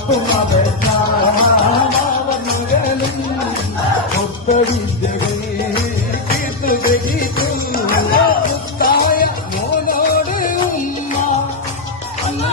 காக்கும் அவன் மகனும் வித்தைகள் கீர்த்து வெடிக்கும் தாய மோனோடு உம்மா அண்ணா